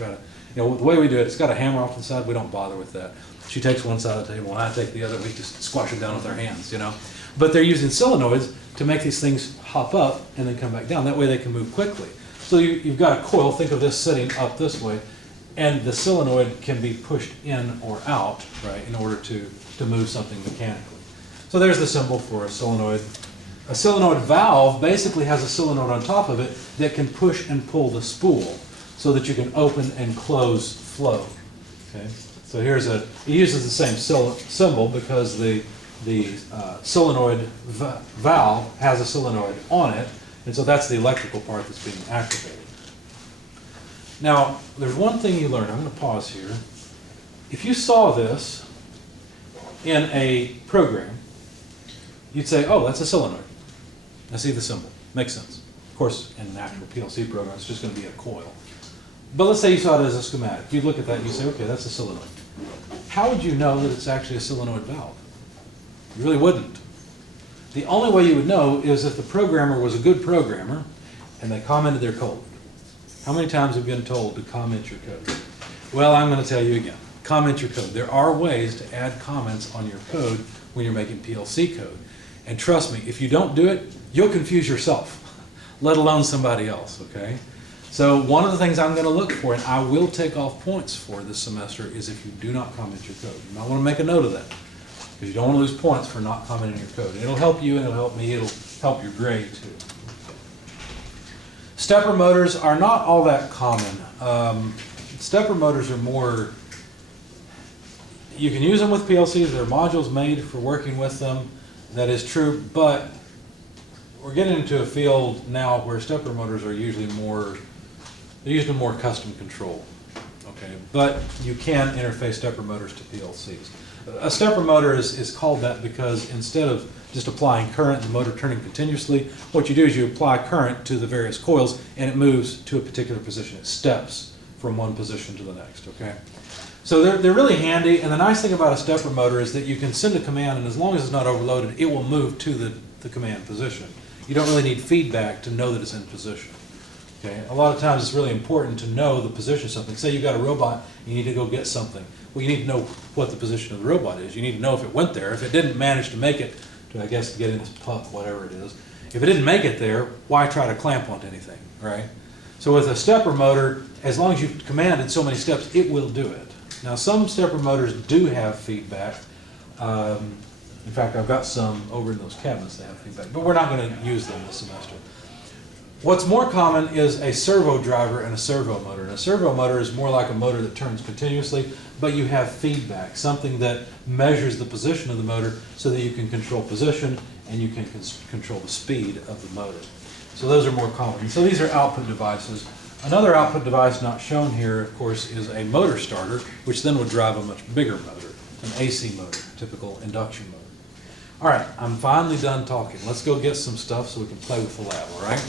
try to, you know, the way we do it, it's got a hammer off to the side, we don't bother with that. She takes one side of the table and I take the other, we just squash them down with our hands, you know. But they're using solenoids to make these things hop up and then come back down. That way they can move quickly. So you've got a coil, think of this sitting up this way, and the solenoid can be pushed in or out, right, in order to move something mechanically. So there's the symbol for a solenoid. A solenoid valve basically has a solenoid on top of it that can push and pull the spool so that you can open and close flow. Okay? So here's it uses the same symbol because the solenoid valve has a solenoid on it, and so that's the electrical part that's being activated. Now, there's one thing you learn. I'm going to pause here. If you saw this in a program, you'd say, oh, that's a solenoid. I see the symbol. Makes sense. Of course, in an actual PLC program, it's just going to be a coil. But let's say you saw it as a schematic. You'd look at that and you say, okay, that's a solenoid. How would you know that it's actually a solenoid valve? You really wouldn't. The only way you would know is if the programmer was a good programmer and they commented their code. How many times have you been told to comment your code? Well, I'm going to tell you again. Comment your code. There are ways to add comments on your code when you're making PLC code. And trust me, if you don't do it, you'll confuse yourself, let alone somebody else, okay? So one of the things I'm going to look for, and I will take off points for this semester, is if you do not comment your code. You might want to make a note of that, because you don't want to lose points for not commenting your code. And it'll help you, and it'll help me, it'll help your grade too. Stepper motors are not all that common. Stepper motors are more, you can use them with PLCs, there are modules made for working with them, that is true, but we're getting into a field now where stepper motors are usually more, they're usually more custom control, okay? But you can interface stepper motors to PLCs. A stepper motor is called that because instead of just applying current and the motor turning continuously, what you do is you apply current to the various coils and it moves to a particular position. It steps from one position to the next, okay? So they're really handy, and the nice thing about a stepper motor is that you can send a command, and as long as it's not overloaded, it will move to the command position. You don't really need feedback to know that it's in position. Okay? A lot of times it's really important to know the position of something. Say you've got a robot, you need to go get something. Well, you need to know what the position of the robot is. You need to know if it went there. If it didn't manage to make it, to, I guess, get in this puck, whatever it is, if it didn't make it there, why try to clamp onto anything, right? So with a stepper motor, as long as you've commanded so many steps, it will do it. Now, some stepper motors do have feedback. In fact, I've got some over in those cabinets that have feedback, but we're not going to use them this semester. What's more common is a servo driver and a servo motor. And a servo motor is more like a motor that turns continuously, but you have feedback, something that measures the position of the motor so that you can control position and you can control the speed of the motor. So those are more common. So these are output devices. Another output device not shown here, of course, is a motor starter, which then would drive a much bigger motor, an AC motor, typical induction motor. All right, I'm finally done talking. Let's go get some stuff so we can play with the lab, all right?